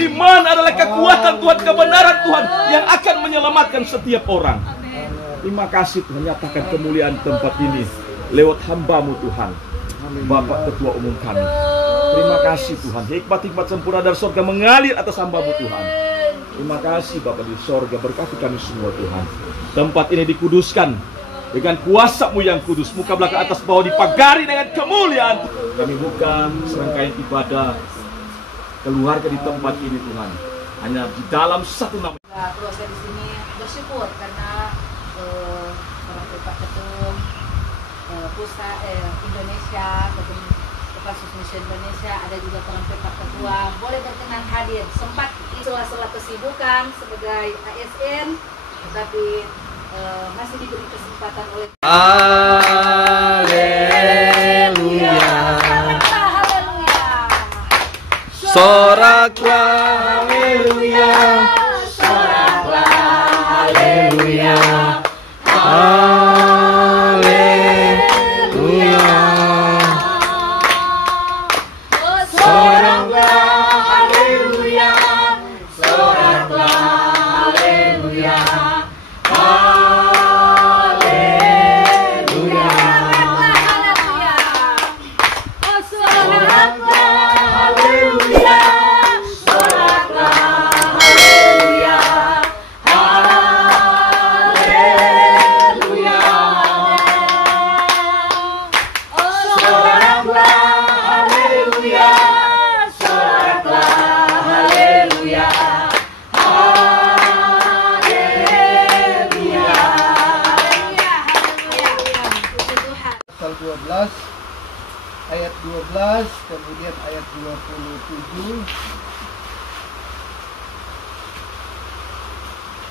Iman adalah kekuatan Tuhan, kebenaran Tuhan yang akan menyelamatkan setiap orang. Terima kasih Tuhan, nyatakan kemuliaan tempat ini lewat hamba-Mu Tuhan, Bapak Ketua Umum kami. Terima kasih Tuhan, hikmat-hikmat sempurna dari surga mengalir atas hamba-Mu Tuhan. Terima kasih Bapak di surga, berkati kami semua Tuhan. Tempat ini dikuduskan dengan kuasa-Mu yang kudus, muka belakang atas bawah dipagari dengan kemuliaan. Kami buka serangkaian ibadah keluarga di tempat ini Tuhan, hanya di dalam satu nama. Keluarga di sini bersyukur karena orang Pak Ketum Pusat Indonesia, Ketum Kopassus Mission Indonesia, ada juga peran Pak Ketua boleh berkenan hadir. Sempat di sela-sela kesibukan sebagai ASN, tetapi masih diberi kesempatan oleh Haleluya. Soraklah haleluya, soraklah haleluya, haleluya. Soraklah haleluya, soraklah haleluya, haleluya. Pasal 12 ayat 12, kemudian ayat 27,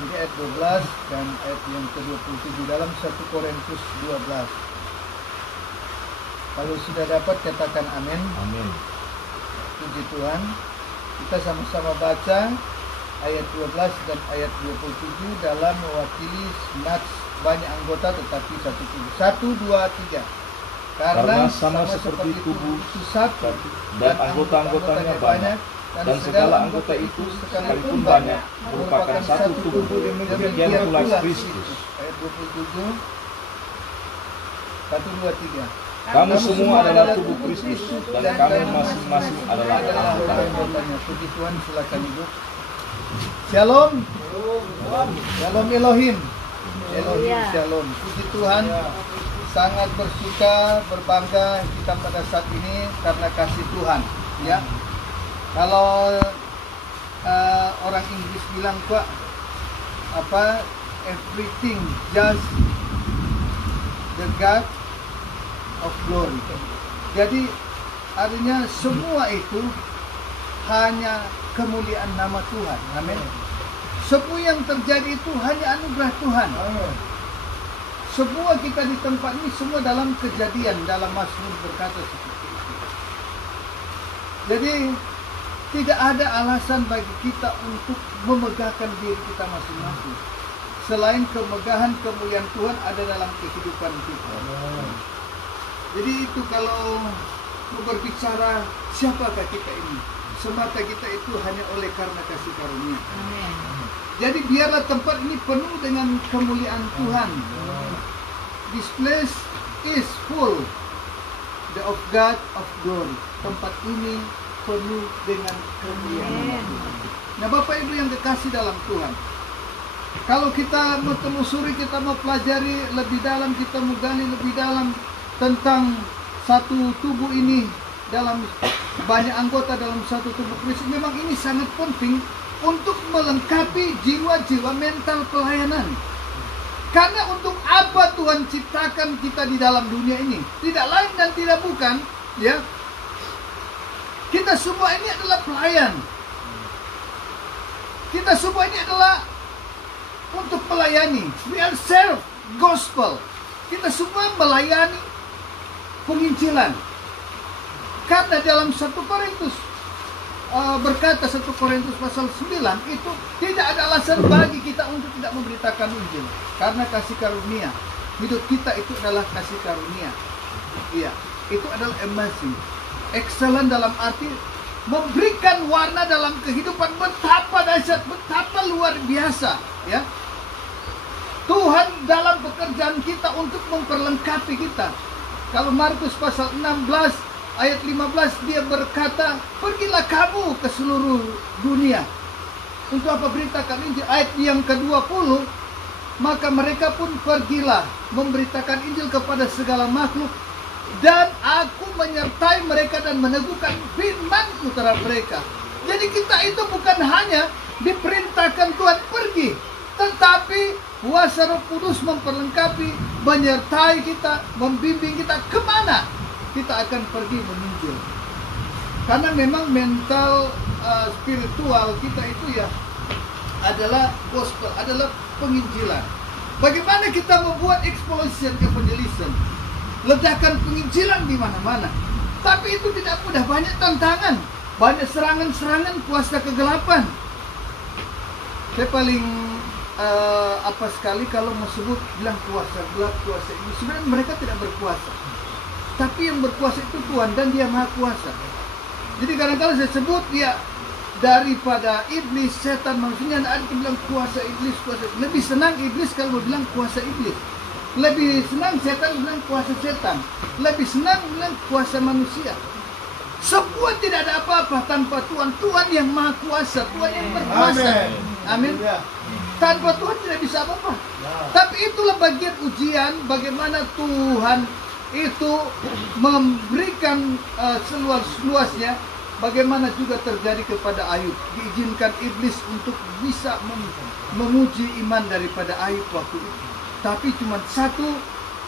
ini ayat 12 dan ayat yang ke-27 dalam 1 Korintus 12. Kalau sudah dapat katakan amin. Amin. Puji Tuhan. Kita sama-sama baca ayat 12 dan ayat 27 dalam mewakili nats banyak anggota tetapi satu tubuh. 1, 2, 3. Karena sama seperti tubuh itu satu dan anggota-anggotanya banyak, dan segala anggota itu sekalipun banyak merupakan satu tubuh, demikian pula Kristus. Ayat 27, 1, 2, 3. Kamu semua adalah tubuh Kristus dan kamu masing-masing adalah anggotanya. Puji Tuhan, silakan duduk. Shalom. Shalom Elohim. Elohim Shalom. Puji Tuhan. Sangat bersuka, berbangga kita pada saat ini karena kasih Tuhan, ya. Kalau orang Inggris bilang everything just the God of glory. Jadi artinya semua itu hanya kemuliaan nama Tuhan. Amin. Semua yang terjadi itu hanya anugerah Tuhan. Semua kita di tempat ini semua dalam kejadian, dalam Mazmur berkata seperti itu. Jadi tidak ada alasan bagi kita untuk memegahkan diri kita masing-masing selain kemegahan kemuliaan Tuhan ada dalam kehidupan kita. Jadi itu kalau berbicara siapakah kita ini, semata kita itu hanya oleh karena kasih karunia. Jadi biarlah tempat ini penuh dengan kemuliaan Tuhan. This place is full of God of glory. Tempat ini penuh dengan kemuliaan Tuhan. Nah, Bapak Ibu yang kekasih dalam Tuhan, kalau kita mau telusuri, kita mau pelajari lebih dalam, kita mau gali lebih dalam tentang satu tubuh ini, dalam banyak anggota dalam satu tubuh Kristus, memang ini sangat penting untuk melengkapi jiwa-jiwa mental pelayanan. Karena untuk Apa Tuhan ciptakan kita di dalam dunia ini? Tidak lain dan tidak bukan, ya. Kita semua ini adalah pelayan. Kita semua ini adalah untuk melayani. We are serve gospel. Kita semua melayani penginjilan. Karena dalam 1 Korintus berkata 1 Korintus pasal 9 itu tidak ada alasan bagi kita untuk tidak memberitakan Injil karena kasih karunia. Hidup kita itu adalah kasih karunia. Iya, itu adalah amazing. Excellent dalam arti memberikan warna dalam kehidupan, betapa dahsyat, betapa luar biasa, ya. Tuhan dalam pekerjaan kita untuk memperlengkapi kita. Kalau Markus pasal 16 ayat 15 dia berkata, pergilah kamu ke seluruh dunia. Untuk apa beritakan Injil? Ayat yang ke-20, maka mereka pun pergilah memberitakan Injil kepada segala makhluk. Dan aku menyertai mereka dan meneguhkan firman-Ku terhadap mereka. Jadi kita itu bukan hanya diperintahkan Tuhan pergi, tetapi kuasa Roh Kudus memperlengkapi, menyertai kita, membimbing kita kemana kita akan pergi menginjil. Karena memang mental spiritual kita itu ya adalah gospel, adalah penginjilan. Bagaimana kita membuat explosion evangelism, ledakan penginjilan di mana-mana. Tapi itu tidak mudah, banyak tantangan, banyak serangan-serangan kuasa kegelapan. Saya paling apa sekali kalau mau sebut bilang kuasa gelap, kuasa ini. Sebenarnya mereka tidak berkuasa. Tapi yang berkuasa itu Tuhan dan Dia Maha Kuasa. Jadi kadang-kadang saya sebut dia daripada iblis, setan, maksudnya ada yang bilang kuasa iblis, kuasa. Lebih senang iblis kalau mau bilang kuasa iblis. Lebih senang setan bilang kuasa setan. Lebih senang bilang kuasa manusia. Semua tidak ada apa-apa tanpa Tuhan. Tuhan yang Maha Kuasa, Tuhan yang berkuasa. Amin. Tanpa Tuhan tidak bisa apa-apa. Tapi itulah bagian ujian bagaimana Tuhan itu memberikan seluas-luasnya. Bagaimana juga terjadi kepada Ayub. Diizinkan iblis untuk bisa menguji iman daripada Ayub waktu itu. Tapi cuma satu,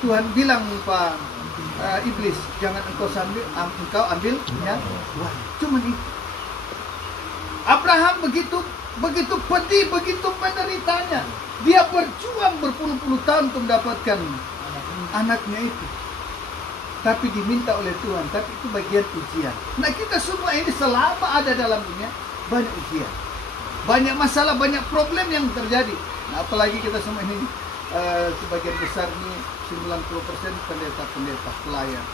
Tuhan bilang Pak iblis, jangan engkau ambilnya. Wah, cuma itu. Abraham begitu pedih, begitu menderitanya. Dia berjuang berpuluh-puluh tahun untuk mendapatkan anaknya itu. Tapi diminta oleh Tuhan, tapi itu bagian ujian. Nah kita semua ini selama ada dalam dunia, banyak ujian. Banyak masalah, banyak problem yang terjadi. Nah apalagi kita semua ini, sebagian besar ini 90% pendeta-pendeta pelayan.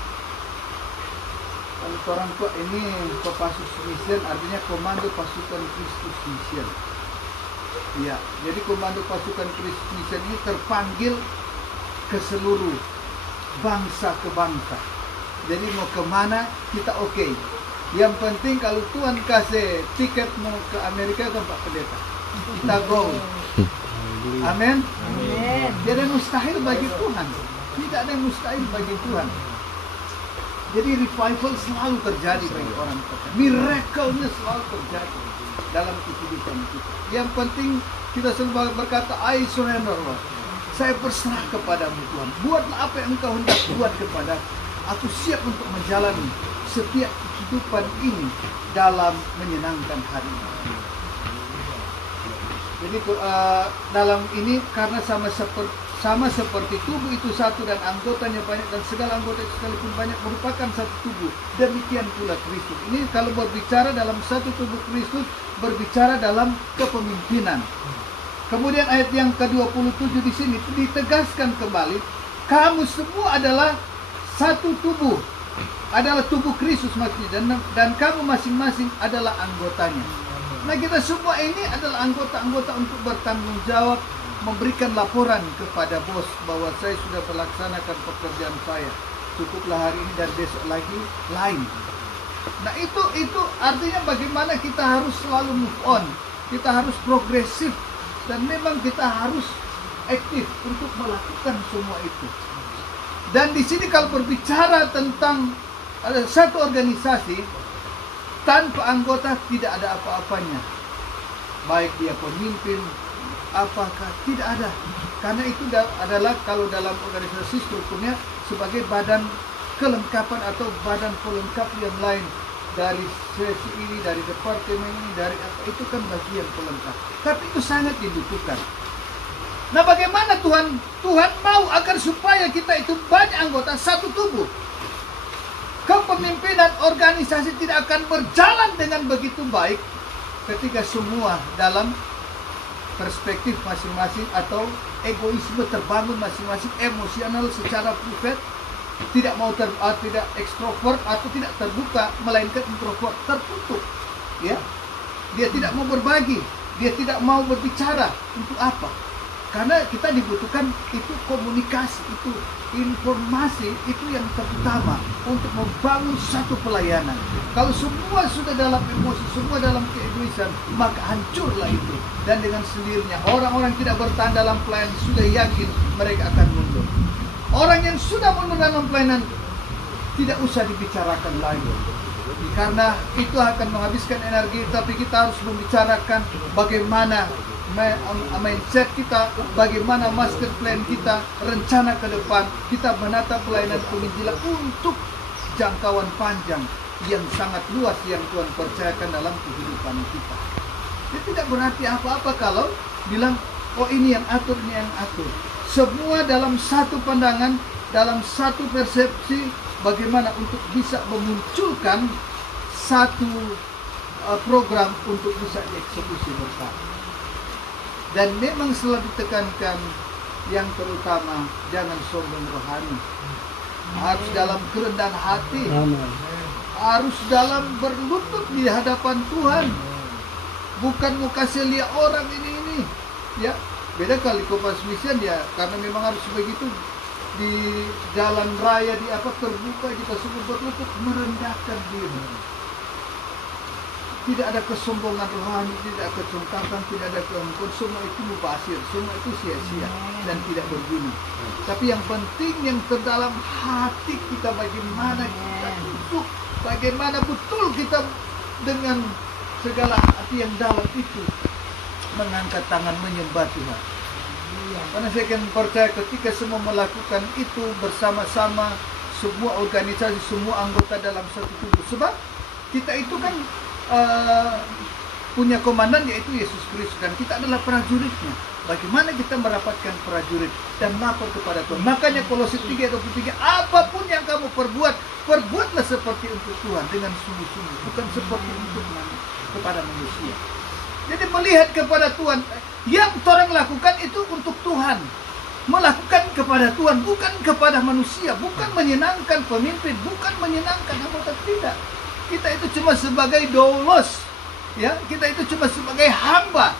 Kalau orang tua ini Kopassus Mission, artinya Komando Pasukan Kristus Mission. Ya, jadi Komando Pasukan Kristus Mission ini terpanggil ke seluruh bangsa ke bangsa. Jadi mau kemana kita oke. Yang penting kalau Tuhan kasih tiket mau ke Amerika ke Pak Pendeta, kita go. Amin. Tidak ada yang mustahil bagi Tuhan. Tidak ada yang mustahil bagi Tuhan. Jadi revival selalu terjadi bagi orang percaya. Miracle-nya selalu terjadi dalam kehidupan kita. Yang penting kita selalu berkata, I surrender Lord. Saya berserah kepadamu Tuhan. Buatlah apa yang engkau hendak buat kepada aku. Siap untuk menjalani setiap kehidupan ini dalam menyenangkan hari ini. Jadi dalam ini karena sama seperti tubuh itu satu dan anggotanya banyak dan segala anggota itu sekalipun banyak merupakan satu tubuh. Demikian pula Kristus. Ini kalau berbicara dalam satu tubuh Kristus, berbicara dalam kepemimpinan. Kemudian ayat yang ke-27 di sini ditegaskan kembali, kamu semua adalah satu tubuh, adalah tubuh Kristus maksudnya, dan kamu masing-masing adalah anggotanya. Nah kita semua ini adalah anggota-anggota untuk bertanggung jawab, memberikan laporan kepada bos bahwa saya sudah melaksanakan pekerjaan saya. Cukuplah hari ini dan besok lagi lain. Nah itu artinya bagaimana kita harus selalu move on, kita harus progresif. Dan memang kita harus aktif untuk melakukan semua itu. Dan di sini kalau berbicara tentang satu organisasi, tanpa anggota tidak ada apa-apanya. Baik dia pemimpin, Apakah tidak ada? Karena itu adalah kalau dalam organisasi strukturnya sebagai badan kelengkapan atau badan pelengkap yang lain dari sesi ini, dari departemen ini, dari apa, itu kan bagian pelengkap. Tapi itu sangat dibutuhkan. Nah, bagaimana Tuhan mau agar supaya kita itu banyak anggota satu tubuh. Kepemimpinan organisasi tidak akan berjalan dengan begitu baik ketika semua dalam perspektif masing-masing atau egoisme terbangun masing-masing, emosional secara privat, tidak mau tidak ekstrovert atau tidak terbuka, melainkan introvert, tertutup. Ya, dia tidak mau berbagi, dia tidak mau berbicara. Untuk apa? Karena kita dibutuhkan itu komunikasi, itu informasi, itu yang terutama untuk membangun satu pelayanan. Kalau semua sudah dalam emosi, semua dalam keegoisan, maka hancurlah itu. Dan dengan sendirinya orang-orang tidak bertahan dalam pelayanan sudah yakin mereka akan mundur. Orang yang sudah mundur dalam pelayanan tidak usah dibicarakan lagi, karena itu akan menghabiskan energi. Tapi kita harus membicarakan bagaimana mindset kita, bagaimana master plan kita, rencana ke depan kita menata pelayanan penginjilan untuk jangkauan panjang yang sangat luas yang Tuhan percayakan dalam kehidupan kita. Itu tidak berarti apa-apa kalau bilang, oh ini yang atur, ini yang atur. Semua dalam satu pandangan, dalam satu persepsi, bagaimana untuk bisa memunculkan satu program untuk bisa dieksekusi bersama. Dan memang selalu ditekankan yang terutama, jangan sombong rohani. Harus dalam kerendahan hati. Harus dalam berlutut di hadapan Tuhan. Bukan mau kasih lihat orang ini. Ya, beda kali Kompas Mission ya, karena memang harus begitu di jalan raya di apa terbuka kita semua berlutut merendahkan diri. Tidak ada kesombongan rohani, tidak ada kecongkakan, tidak ada keangkuhan. Semua itu mubasir, semua itu sia-sia dan tidak berguna. Tapi yang penting yang terdalam hati kita, bagaimana kita tusuk, bagaimana betul kita dengan segala hati yang dalam itu mengangkat tangan menyembah Tuhan. Karena saya akan percaya ketika semua melakukan itu bersama-sama, semua organisasi, semua anggota dalam satu tubuh. Sebab kita itu kan punya komandan, yaitu Yesus Kristus, dan kita adalah prajuritnya. Bagaimana kita merapatkan prajurit dan lapor kepada Tuhan. Makanya Kolose 3:23, apapun yang kamu perbuat, perbuatlah seperti untuk Tuhan dengan sungguh-sungguh, bukan seperti untuk kepada manusia. Jadi melihat kepada Tuhan, yang orang lakukan itu untuk Tuhan, melakukan kepada Tuhan, bukan kepada manusia, bukan menyenangkan pemimpin, bukan menyenangkan anggota, tidak. Kita itu cuma sebagai doulos, ya, kita itu cuma sebagai hamba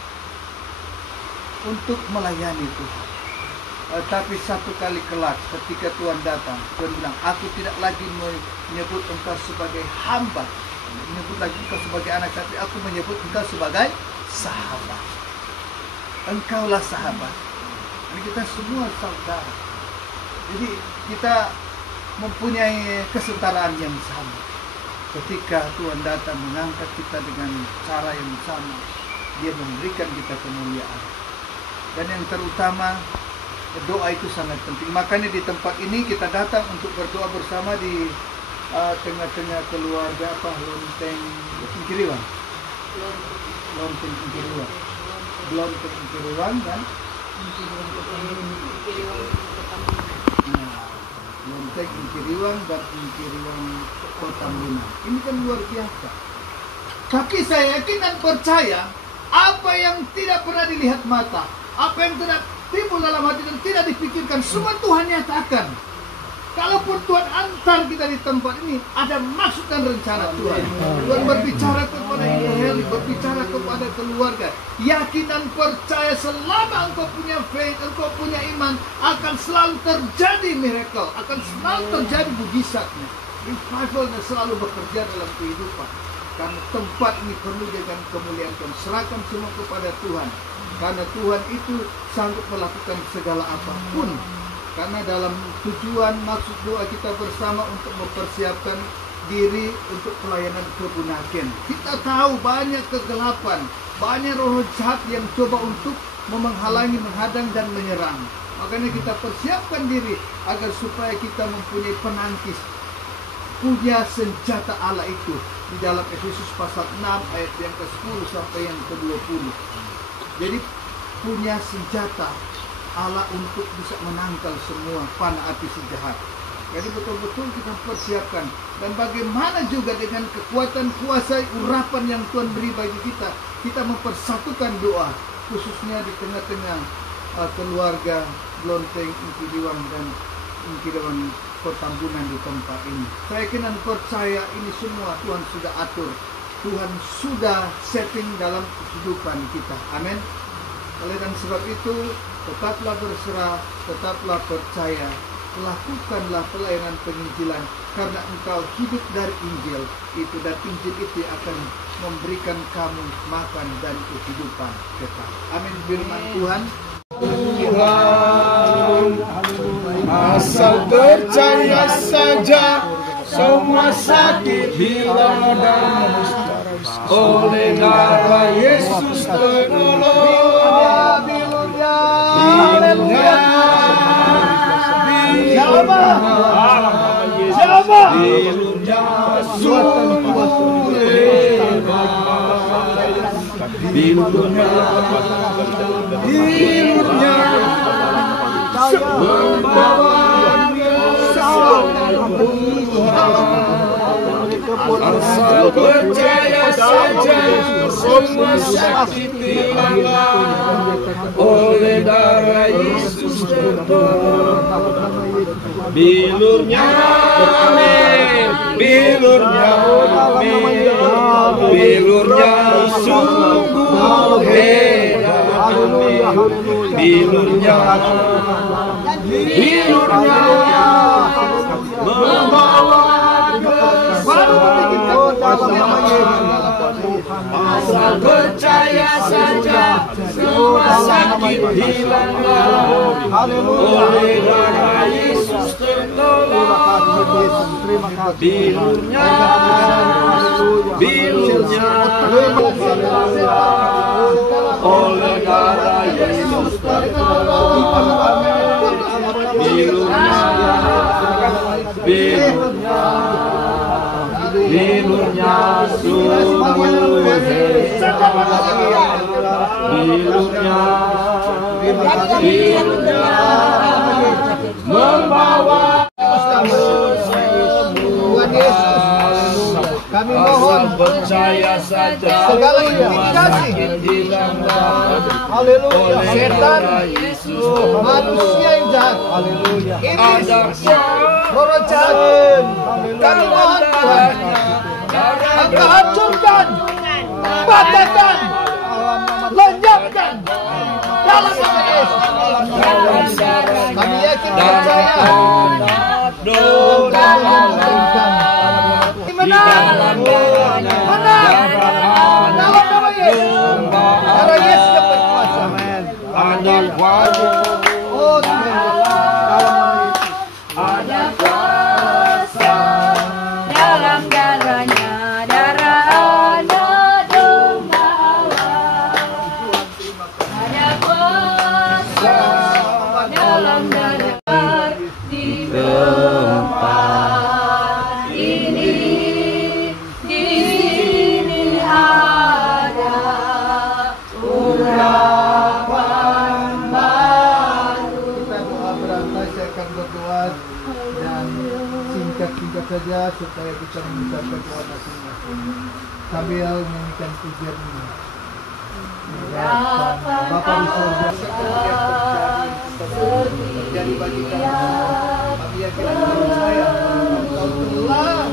untuk melayani Tuhan. Tapi satu kali kelak ketika Tuhan datang, Tuhan bilang, aku tidak lagi menyebut engkau sebagai hamba, menyebut lagi engkau sebagai anak, tapi aku menyebut engkau sebagai sahabat. Engkaulah sahabat. Jadi kita semua saudara. Jadi kita mempunyai kesetaraan yang sama. Ketika Tuhan datang mengangkat kita dengan cara yang sama, Dia memberikan kita kemuliaan. Dan yang terutama, doa itu sangat penting. Makanya di tempat ini kita datang untuk berdoa bersama di tengah-tengah keluarga Lonteng Inkiriwang. Lonteng Inkiriwang. Lonteng Inkiriwang dan Lonteng Inkiriwang dan Inkiriwang Kota Luna. Ini kan luar biasa. Tapi saya yakin dan percaya, apa yang tidak pernah dilihat mata, apa yang tidak timbul dalam hati dan tidak dipikirkan, semua Tuhan nyatakan. Kalaupun Tuhan antar kita di tempat ini, ada maksud dan rencana Tuhan. Tuhan berbicara kepada Heli, berbicara kepada keluarga. Yakin dan percaya, selama engkau punya faith, engkau punya iman, akan selalu terjadi miracle, akan selalu terjadi mujizatnya. Revivalnya selalu bekerja dalam kehidupan. Karena tempat ini perlu dengan kemuliaan Tuhan. Serahkan semua kepada Tuhan. Karena Tuhan itu sanggup melakukan segala apapun. Karena dalam tujuan maksud doa kita bersama untuk mempersiapkan diri untuk pelayanan kebunaken. Kita tahu banyak kegelapan, banyak roh jahat yang coba untuk menghalangi, menghadang dan menyerang. Makanya kita persiapkan diri agar supaya kita mempunyai penangkis, punya senjata Allah itu di dalam Efesus pasal 6 ayat yang ke-10 sampai yang ke-20. Jadi punya senjata Allah untuk bisa menangkal semua panah api si jahat. Jadi betul-betul kita persiapkan. Dan bagaimana juga dengan kekuatan kuasa urapan yang Tuhan beri bagi kita, kita mempersatukan doa, khususnya di tengah-tengah keluarga Blonteng, Inkidiwang dan Inkidiwang Pertambunan di tempat ini. Saya kena percaya ini semua Tuhan sudah atur, Tuhan sudah setting dalam kehidupan kita. Amin. Oleh dan sebab itu, tetaplah berserah, tetaplah percaya, lakukanlah pelayanan penginjilan, karena engkau hidup dari Injil itu, dan Injil itu akan memberikan kamu makan dari kehidupan kekal. Amin. Firman Tuhan. Tuhan, asal percaya saja, semua sakit hilang dan oleh darah Yesus tertolong. Haleluya, haleluya. Asal percaya saja, semua sakit hilang oleh darah Yesus tertolong. Bilurnya, amin. Bilurnya, amin. Bilurnya sungguh hebat. Bilurnya, bilurnya membawa asal percaya saja, semua sakit hilanglah oleh darah Yesus tertolong. Bilurnya, bilurnya oleh darah Yesus tertolong. Bilurnya, bilurnya, bilurnya sungguh hebat. Bilurnya, bilurnya membawa Tuhan Yesus, kami mohon percaya saja, segala indikasi, haleluya, setan, manusia yang jahat, haleluya, iblis, roh jahat, kami mohon Tuhan, Engkau hancurkan, patahkan, lenyapkan dalam nama Yesus. Kami yakin percaya, menang, menang dalam nama Yesus. Darah Yesus yang berkuasa. Ada kuasa, Oh Tuhan, Ada kuasa dalam darahnya, darah anak domba Allah. Ada kuasa dalam darah di tempat ini. Di sini ada urapan baru. kita doa berantai, saya akan berdoa dan singkat-singkat saja supaya kita mengucapkan doa masing-masing sambil menyanyikan pujian ini. Bapa di surga, seperti yang terjadi bagi kami, kami yakin dan percaya Engkau telah